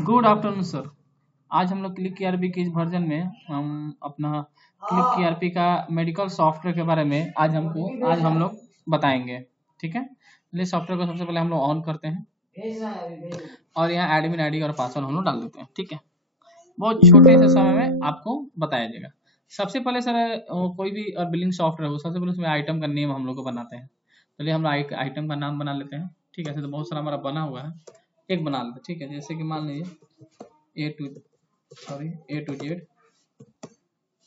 Good afternoon sir. आज हम लोग क्लिक ईआरपी के इस वर्जन में हम अपना क्लिक ईआरपी का मेडिकल सॉफ्टवेयर के बारे में आज हम लोग बताएंगे। ठीक है, चलिए सॉफ्टवेयर को सबसे पहले हम लोग ऑन करते हैं और यहाँ एडमिन आईडी और पासवर्ड हम लोग डाल देते हैं। ठीक है, बहुत छोटे से समय में आपको बताया जाएगा। सबसे पहले सर कोई भी बिलिंग सॉफ्टवेयर हो, सबसे पहले उसमें आइटम का नेम हम लोग को बनाते हैं। चलिए हम आइटम का नाम बना लेते हैं। ठीक है, ऐसे तो बहुत सारा हमारा बना हुआ है, एक बना लेते हैं। ठीक है, जैसे कि मान लीजिए ए टू जेड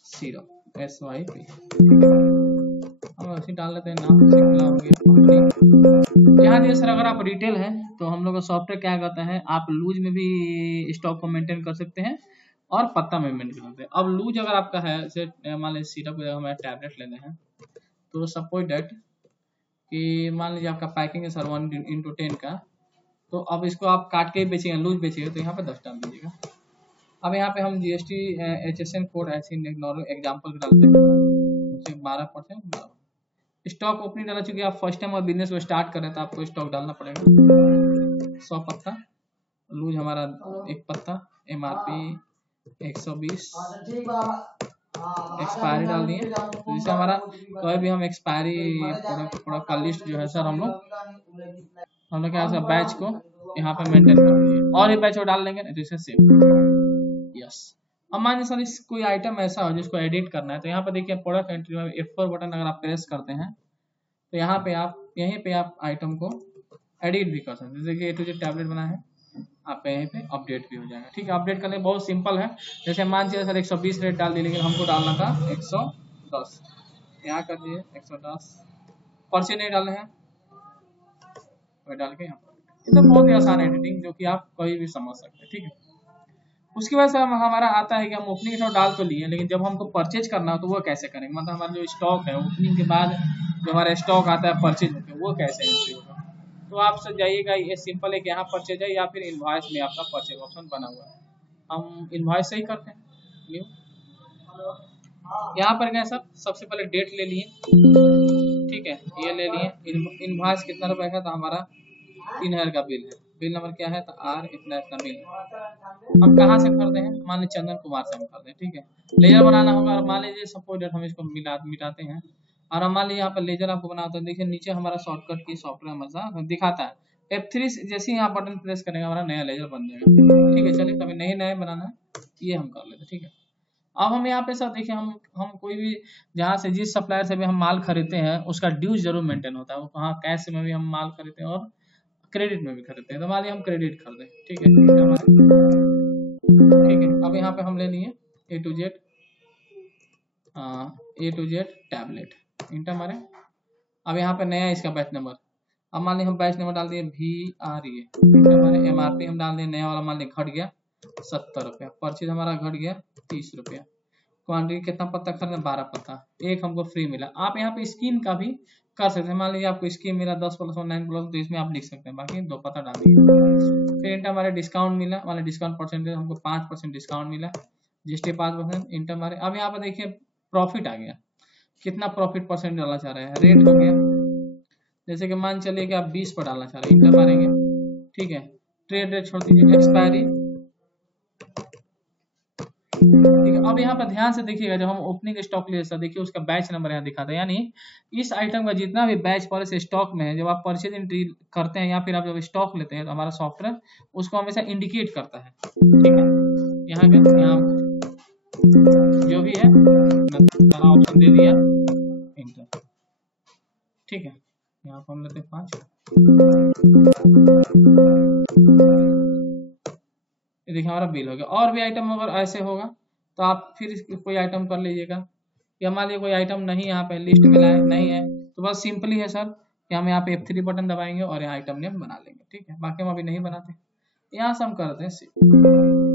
सिरप SYP हम ऐसे डाल लेते हैं। नाम सिंपल हो गया। यहाँ दिए सर अगर आप रिटेल है तो हम लोग का सॉफ्टवेयर क्या करता है, आप लूज में भी स्टॉक को मेंटेन कर सकते हैं और पत्ता में मेंटेन कर सकते हैं। अब लूज अगर आपका है, जैसे मान लीजिए सिरप हमें टैबलेट लेते हैं, तो सपोज डेट कि मान लीजिए आपका पैकिंग है सर 1/10 का, तो अब इसको आप काट के बेचेंगे, लूज बेचेंगे, तो यहाँ पे 10 डाल दीजिएगा। अब यहाँ पे हम GST HSN कोड ऐसे नॉर्मल एग्जाम्पल डालते हैं 12%। स्टॉक ओपनिंग डाला, चूंकि आप फर्स्ट टाइम और बिजनेस को स्टार्ट कर रहे हैं तो आपको स्टॉक डालना पड़ेगा 100 पत्ता। लूज हमारा 1 पत्ता, MRP 120, एक्सपायरी डाल दिए। तो जैसे हमारा कोई भी हम एक्सपायरी प्रोडक्ट का लिस्ट जो है सर हम लोग क्या है बैच को यहाँ पे मेंटेन कर दिए और ये बैच को डाल देंगे तो इसे सेव। यस, अब मान लीजिए सर इस कोई आइटम ऐसा हो जिसको एडिट करना है, तो यहाँ पे देखिए प्रोडक्ट एंट्री में F4 बटन अगर आप प्रेस करते हैं तो यहाँ पे आप आइटम को एडिट भी कर सकते हैं। जैसे कि A to Z टैबलेट बना है, आप यहीं पे अपडेट भी हो जाएगा। ठीक है, अपडेट करने बहुत सिंपल है। जैसे मान लीजिए सर 120 रेट डाल दिए, लेकिन हमको डालना था 110, यहाँ कर दिए 110, पर्चे नहीं डालने हैं, डाल के यहाँ तो बहुत ही आसान एडिटिंग जो कि आप कभी भी समझ सकते हैं। ठीक है, उसकी वजह से हमारा आता है कि हम ओपनिंग स्टॉक डाल तो लिए, लेकिन जब हमको परचेज करना हो तो वो कैसे करेंगे, मतलब हमारा जो स्टॉक है ओपनिंग के बाद जो हमारा स्टॉक आता है परचेज होकर, वो कैसे एंट्री होगा। तो आप सर जाइएगा, ये सिंपल है कि यहाँ परचेज है या फिर इनवॉइस में आपका परचेज ऑप्शन बना हुआ है, हम इनवॉइस से ही करते हैं। न्यू यहाँ पर गए सर, सबसे पहले डेट ले लिए। ठीक है, ये ले लिए। इनवॉइस कितना रुपए का, तो हमारा 3000 का बिल है। बिल नंबर क्या है, तो R इतना बिल है। हम कहाँ से खरीदे हैं, मान लीजिए चंदन कुमार से हम खरीदे हैं। ठीक है, लेजर बनाना होगा, और मान लीजिए सपोज डेट हम इसको मिटाते हैं, और मान लीजिए यहाँ पर लेजर आपको बनाता है। देखिए नीचे हमारा शॉर्टकट की सॉफ्टवेयर हमारा दिखाता है F3 जैसे ही यहाँ बटन प्रेस करेंगे हमारा नया लेजर बन जाएगा। ठीक है, चलिए कभी नया बनाना है ये हम कर लेते। ठीक है, अब हम यहाँ पे सर देखिए हम कोई भी जहाँ से जिस सप्लायर से भी हम माल खरीदते हैं उसका ड्यूज जरूर मेंटेन होता है। वो कहाँ कैश में भी हम माल खरीदते हैं और क्रेडिट में भी खरीदते हैं, तो मान लीजिए हम क्रेडिट खरीदे। ठीक है, अब यहाँ पे हम ले लिए A to Z tablet, inter मारे। अब यहाँ पे नया इसका बैच नंबर, अब मान लीजिए हम बैच नंबर डाल दिए VRA, इंटर मारे। MRP हम डाल दिए नया वाला, मान लीजिए घट गया 70 रुपया, परचेज हमारा घट गया 30 रुपया। क्वांटिटी कितना पत्ता खरीदे, 12 पत्ता, एक हमको फ्री मिला। आप यहाँ पे स्कीम का भी कर सकते हैं, मान लीजिए आपको स्कीम मिला 10+1 9+, तो इसमें आप लिख सकते हैं, बाकी 2 पत्ता डाल दीजिए। फिर इंटर हमारे डिस्काउंट मिला, मान लीजिए डिस्काउंट परसेंटेज हमको 5% डिस्काउंट मिला, GST 5%, इंटर हमारे। अब यहाँ पे देखिए प्रॉफिट आ गया, कितना प्रॉफिट परसेंट डालना चाह रहे हैं, रेट हो गया। जैसे कि मान चलिए कि आप 20 पर डालना चाह रहे हैं, इंटर मारेंगे। ठीक है, ट्रेड रेट छोड़ दीजिए, एक्सपायरी। ठीक है, अब यहाँ पर ध्यान से देखिएगा, जब हम ओपनिंग स्टॉक ले देखिए उसका बैच नंबर यहाँ दिखाता है, यानी इस आइटम का जितना भी बैच पहले से स्टॉक में है, जब आप परचेज एंट्री करते हैं या फिर आप जब स्टॉक लेते हैं तो हमारा सॉफ्टवेयर उसको हमेशा इंडिकेट करता है। ठीक है, यहाँ जो भी है सारा ऑप्शन दे दिया, इंटर। ठीक है, यहाँ पर हम लेते हैं 5। देखिए हमारा बिल हो गया। और भी आइटम अगर ऐसे होगा तो आप फिर कोई आइटम कर लीजिएगा, या मान लीजिए कोई आइटम नहीं यहाँ पे लिस्ट में नहीं है, तो बस सिंपली है सर कि हम यहाँ पे F3 बटन दबाएंगे और यहाँ आइटम नेम बना लेंगे। ठीक है, बाकी हम अभी नहीं बनाते, यहाँ से हम करते हैं सेव।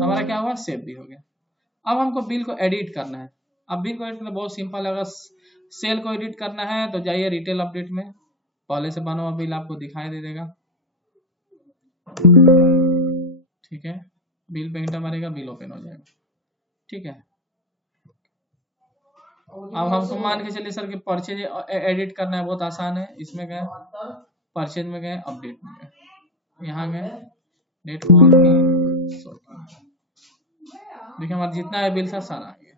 हमारा क्या हुआ, सेव भी हो गया। अब हमको बिल को एडिट करना है। अब बिल को एडिट करना बहुत सिंपल है। अगर सेल को एडिट करना है तो जाइए रिटेल अपडेट में, पहले से बना हुआ बिल आपको दिखाई दे देगा। ठीक है, बिल पे इंटर मारेगा, बिल ओपन हो जाएगा। ठीक है, अब हमको मान के चलिए सर कि परचेज एडिट करना है, बहुत आसान है। इसमें गए, परचेज में गए, अपडेट में गए, यहाँ गए, डेट देखिए हमारा जितना है बिल था सारा आ गया।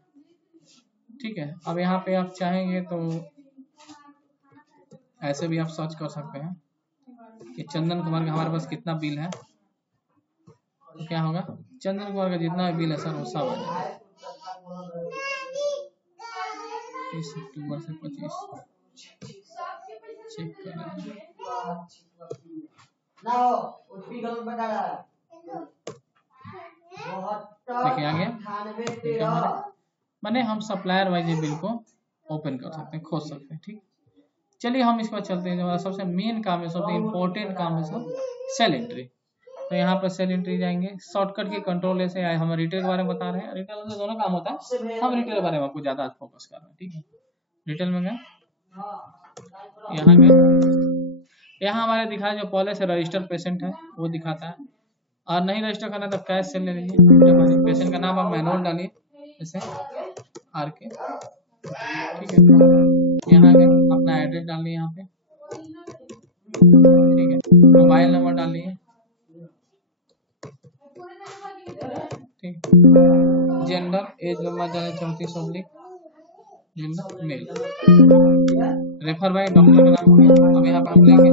ठीक है, अब यहाँ पे आप चाहेंगे तो ऐसे भी आप सर्च कर सकते हैं कि चंदन कुमार का हमारे पास कितना बिल है। तो क्या होगा, चंदन कुमार का जितना भी बिल है सर वो सब आ जाएगा। 30 अक्टूबर से 25 चेक कर रहे हैं। देखिए आ गया, मैंने हम सप्लायर वाइज बिल को ओपन कर सकते हैं, खोज सकते हैं। ठीक, चलिए हम इसके बाद चलते हैं। हमारा सबसे मेन काम है, सबसे इम्पोर्टेंट काम है सब सेल एंट्री। तो यहाँ पर सेल एंट्री जाएंगे, शॉर्टकट की कंट्रोल से आए। हम रिटेल के बारे में बता रहे हैं, रिटेल में दोनों काम होता है, हम रिटेल के बारे में आपको ज्यादा फोकस कर रहे हैं। ठीक है, रिटेल में गए, यहाँ गए, यहाँ हमारे दिखा जो पहले से रजिस्टर्ड पेशेंट है वो दिखाता है, और नहीं रजिस्टर करना तो कैश सेल ले लीजिए। पेशेंट का नाम आप मैनुअल डालिए, जैसे आर के। ठीक है, यहाँ अपना एड्रेस डालिए यहाँ पे। ठीक है, मोबाइल नंबर डालिए। ठीक, जेंडर एज नंबर डालें 34 oblique, gender male. Refer by doctor का नाम। अब यहाँ पे हम लेंगे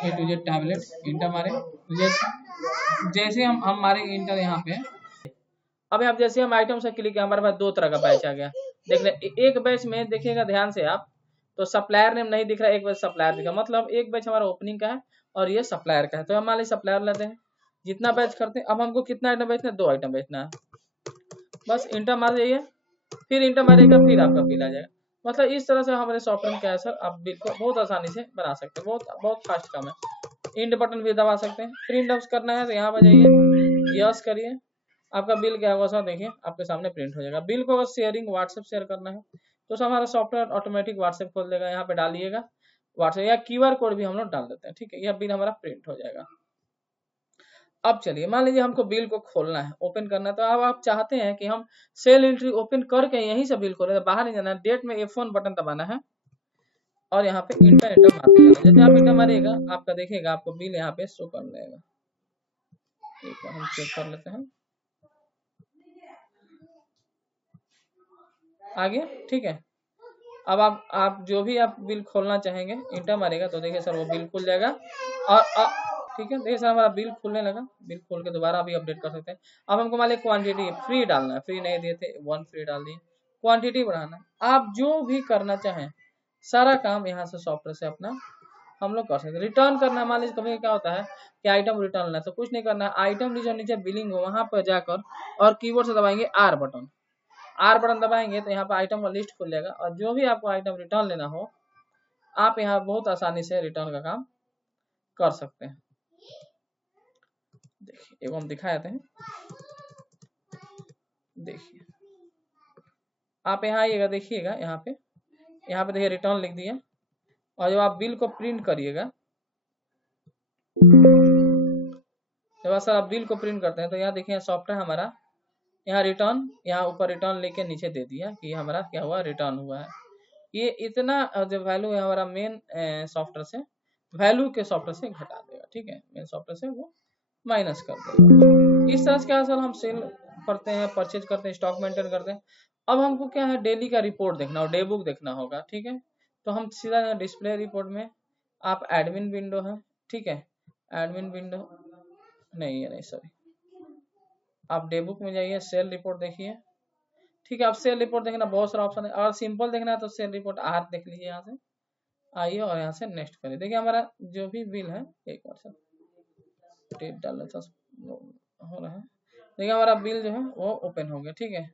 ए टू जेड टैबलेट, इंटर मारे। जैसे हम मारेंगे इंटर यहाँ पे, अब आप जैसे हम आइटम से क्लिक किया, हमारे पास दो तरह का बैच आ गया। देख रहे, एक बैच में देखिएगा ध्यान से आप, तो सप्लायर नेम नहीं दिख रहा, एक बैच सप्लायर दिखा, मतलब एक बैच हमारा ओपनिंग का है और ये सप्लायर का है। तो हम मान लीजिए सप्लायर लेते हैं, जितना बैच करते हैं। अब हमको कितना आइटम बेचना है, 2 आइटम बेचना है। बस इंटर मार जाइए, फिर इंटर मारेगा, फिर आपका बिल आ जाएगा। मतलब इस तरह से हमारे सॉफ्टवेयर क्या है सर, आप बिल को बहुत आसानी से बना सकते हैं, बहुत फास्ट काम है। इंड बटन भी दबा सकते हैं। प्रिंट आउट करना है तो यहाँ पर जाइए, यस करिए, आपका बिल क्या होगा सर, देखिए आपके सामने प्रिंट हो जाएगा। बिल को अगर शेयरिंग व्हाट्सएप शेयर करना है तो हमारा सॉफ्टवेयर ऑटोमेटिक व्हाट्सएप खोल देगा, यहाँ पे डालिएगा व्हाट्सएप, या क्यूआर कोड भी हम लोग डाल देते हैं। ठीक है, यह बिल हमारा प्रिंट हो जाएगा। अब चलिए, मान लीजिए हमको बिल को खोलना है, ओपन करना है, तो अब आप चाहते हैं कि हम सेल एंट्री ओपन करके यहीं से बिल खोले, तो बाहर नहीं जाना है, डेट में F1 बटन दबाना है और यहाँ पे इंटर मार देगा। जैसे आप इंटर मारिएगा, आपका देखिएगा आपको बिल यहाँ पे शो कर लेगा। एक बार हम चेक कर लेते हैं, आ गया। ठीक है, अब आप जो भी आप बिल खोलना चाहेंगे इंटर मारेगा तो देखिए सर वो बिल खुल जाएगा। और ठीक है, देखिए सर हमारा बिल खुलने लगा। बिल खोल के दोबारा भी अपडेट कर सकते हैं। अब हमको मान लीजिए क्वांटिटी फ्री डालना है, फ्री नहीं दिए थे, 1 फ्री डाल दिए। क्वांटिटी बढ़ाना है, आप जो भी करना चाहें सारा काम यहाँ से सॉफ्टवेयर से अपना हम लोग कर सकते हैं। रिटर्न करना है, मान लीजिए कभी क्या होता है कि आइटम रिटर्न लेना है, तो कुछ नहीं करना है, आइटम जो नीचे बिलिंग हो वहां पर जाकर और कीबोर्ड से दबाएंगे आर बटन दबाएंगे तो यहाँ पर आइटम का लिस्ट खुल जाएगा, और जो भी आपको आइटम रिटर्न लेना हो आप यहाँ बहुत आसानी से रिटर्न का काम कर सकते हैं। देखिए एवं दिखा देते हैं, देखिए आप यहाँ आइएगा, देखिएगा यहाँ पे देखिए रिटर्न लिख दिया, और जब आप बिल को प्रिंट करिएगा, जब सर आप बिल को प्रिंट करते हैं तो यहाँ देखिए सॉफ्टवेयर हमारा यहाँ रिटर्न, यहाँ ऊपर रिटर्न लेके नीचे दे दिया कि हमारा क्या हुआ, रिटर्न हुआ है। ये इतना जो वैल्यू है हमारा मेन सॉफ्टवेयर से, वैल्यू के सॉफ्टवेयर से घटा देगा। ठीक है, मेन सॉफ्टवेयर से वो माइनस कर देगा। इस तरह से क्या सर हम सेल करते हैं, परचेज करते हैं, स्टॉक मेंटेन करते हैं। अब हमको क्या है, डेली का रिपोर्ट देखना हो, डे बुक देखना होगा। ठीक है, तो हम सीधा डिस्प्ले रिपोर्ट में आप एडमिन विंडो है, ठीक है, एडमिन विंडो नहीं है, नहीं सॉरी, आप डे बुक में जाइए, सेल रिपोर्ट देखिए। ठीक है, आप सेल रिपोर्ट देखना, बहुत सारा ऑप्शन है। अगर सिंपल देखना है तो सेल रिपोर्ट आर देख लीजिए, यहाँ से आइए और यहाँ से नेक्स्ट करिए। देखिए हमारा जो भी बिल है, एक बार सर डेट डालना हो रहा है, देखिए हमारा बिल जो है वो ओपन हो गया। ठीक है,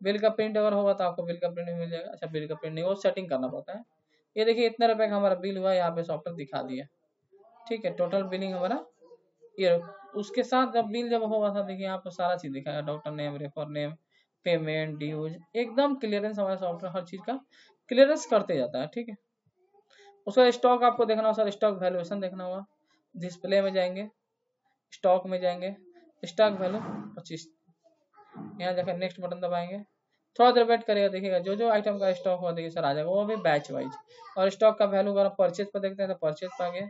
बिल का प्रिंट अगर होगा तो आपको बिल का प्रिंट मिल जाएगा। अच्छा, बिल का प्रिंट नहीं, वो सेटिंग करना पड़ता है। ये देखिए इतने रुपए का हमारा बिल हुआ, यहाँ पे सॉफ्टवेयर दिखा दिया। ठीक है, टोटल बिलिंग हमारा ये, उसके साथ जब बिल जब होगा था देखिए यहाँ पर सारा चीज दिखाएगा, doctor name, refer name, payment, dues, एकदम क्लियरेंस हमारा सॉफ्टवेयर हर चीज का क्लियरेंस करते जाता है। ठीक है, उसका स्टॉक आपको देखना होगा सर, स्टॉक वैल्यूएशन देखना होगा, डिस्प्ले में जाएंगे, स्टॉक में जाएंगे, स्टॉक वैल्यू 25, यहाँ जाकर नेक्स्ट बटन दबाएंगे, थोड़ा देर वेट करेगा, देखिएगा जो जो आइटम का स्टॉक हुआ देखिए सर आ जाएगा, वो भी बैच वाइज। और स्टॉक का वैल्यू अगर परचेज पर देखते हैं तो परचेज पर आ गया।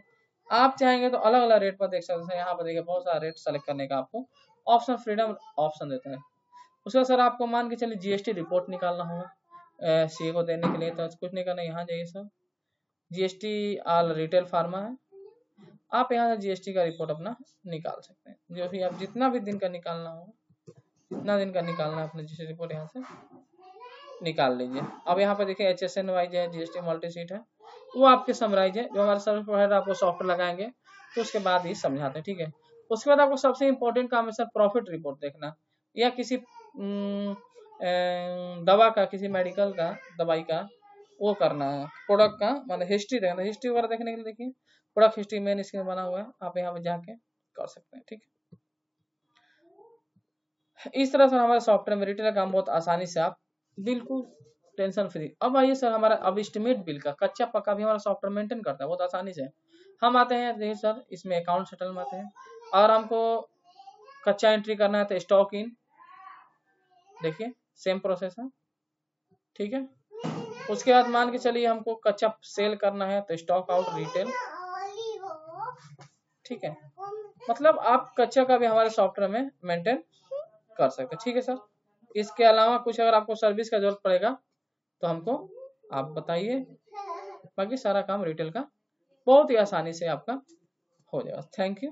आप चाहेंगे तो अलग अलग रेट पर देख सकते हैं, यहाँ पर देखिए बहुत सारा रेट सेलेक्ट करने का आपको ऑप्शन फ्रीडम ऑप्शन देता है। उसका सर आपको मान के चलिए जीएसटी रिपोर्ट निकालना होगा सीए को देने के लिए, तो कुछ नहीं करना, यहाँ जाइए sir, GST all retail pharma है, आप यहाँ से जीएसटी का रिपोर्ट अपना निकाल सकते हैं, जो भी आप जितना भी दिन का निकालना हो, जितना दिन का निकालना है अपना जीएसटी रिपोर्ट यहाँ से निकाल लीजिए। अब यहाँ पे देखिए HSN वाइज है, जीएसटी मल्टी सीट है, वो आपके समराइज है, जो हमारे सर्विस प्रोवाइडर आपको सॉफ्टवेयर लगाएंगे तो उसके बाद ही समझाते हैं, ठीक है। उसके बाद आपको सबसे इम्पोर्टेंट काम है सर प्रॉफिट रिपोर्ट देखना, या किसी दवा का, किसी मेडिकल का, दवाई का वो करना है, प्रोडक्ट का मतलब हिस्ट्री देखना। हिस्ट्री वगैरह देखने के लिए देखिए प्रोडक्ट हिस्ट्री मेन स्क्रीन बना हुआ है, आप यहाँ पे जाके कर सकते हैं, ठीक है। इस तरह से हमारे सॉफ्टवेयर में रिटेल काम बहुत आसानी से आप बिल्कुल टेंशन फ्री। अब आइए सर हमारा अब एस्टिमेट बिल का कच्चा पक्का भी हमारा सॉफ्टवेयर मेंटेन करता है बहुत आसानी से। हम आते हैं, देखिए सर इसमें अकाउंट सेटल में आते हैं, और हमको कच्चा एंट्री करना है तो स्टॉक इन, देखिए सेम प्रोसेस है, ठीक है। उसके बाद मान के चलिए हमको कच्चा सेल करना है तो स्टॉक आउट रिटेल, ठीक है। मतलब आप कच्चा का भी हमारे सॉफ्टवेयर में मेंटेन कर सकते हैं, ठीक है सर। इसके अलावा कुछ अगर आपको सर्विस का जरूरत पड़ेगा तो हमको आप बताइए, बाकी सारा काम रिटेल का बहुत ही आसानी से आपका हो जाएगा। Thank you.